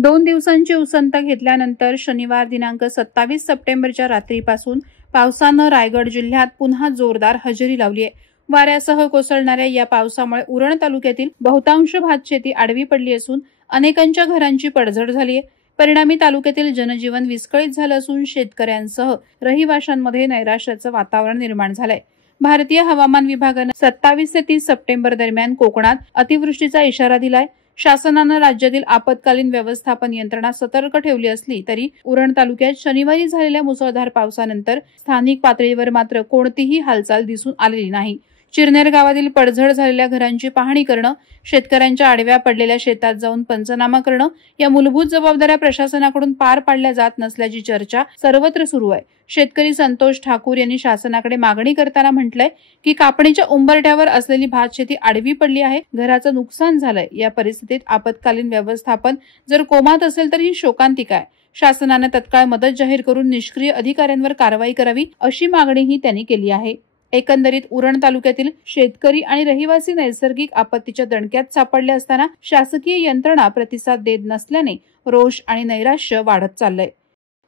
2 दिवसांची उसंत घेतल्यानंतर शनिवार दिनांक 27 सप्टेंबरच्या रात्रीपासून पावसानं रायगड जिल्ह्यात पुन्हा जोरदार हजेरी लावली आहे। वाऱ्यासह कोसळणाऱ्या या पावसामुळे उरण तालुक्यातील बहुतांश भातशेती आडवी पडली असून अनेकांच्या घरांची पडझड झाली आहे। परिणामी तालुक्यातील जनजीवन विस्कळीत झालं असून शेतकऱ्यांसह रहिवाशांमध्ये नैराश्याचं वातावरण निर्माण झालंय। भारतीय हवामान विभागानं 27 ते 30 सप्टेंबर दरम्यान कोकणात अतिवृष्टीचा इशारा दिलाय। शासनानं राज्यातील आपत्कालीन व्यवस्थापन यंत्रणा सतर्क ठेवली असली तरी उरण तालुक्यात शनिवारी झालेल्या मुसळधार पावसानंतर स्थानिक पातळीवर मात्र कोणतीही हालचाल दिसून आलेली नाही। चिरनेर गावातील पडझड झालेल्या घरांची पाहणी करणं, शेतकऱ्यांच्या आडव्या पडलेल्या शेतात जाऊन पंचनामा करणं या मूलभूत जबाबदाऱ्या प्रशासनाकडून पार पाडल्या जात नसल्याची चर्चा सर्वत्र सुरू आहे। शेतकरी संतोष ठाकूर यांनी शासनाकडे मागणी करताना म्हटलंय की कापणीच्या उंबरठ्यावर असलेली भातशेती आडवी पडली आहे, घराचं नुकसान झालंय। या परिस्थितीत आपत्कालीन व्यवस्थापन जर कोमात असेल तर ही शोकांतिका आहे। शासनाने तत्काळ मदत जाहीर करून निष्क्रिय अधिकाऱ्यांवर कारवाई करावी अशी मागणीही त्यांनी केली आहे। एकंदरीत उरण तालुक्यातील शेतकरी आणि रहिवासी नैसर्गिक आपत्तीच्या दणक्यात सापडले असताना शासकीय यंत्रणा प्रतिसाद देत नसल्याने रोष आणि नैराश्य वाढत चाललंय।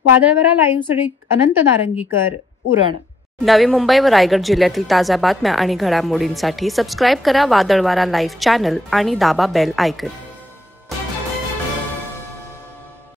वादळवारा लाईव्हसाठी अनंत नारंगीकर, उरण। नवी मुंबई व रायगड जिल्ह्यातील ताज्या बातम्या आणि घडामोडींसाठी सबस्क्राईब करा वादळवारा लाईव्ह चॅनल आणि दाबा बेल आयकॉन।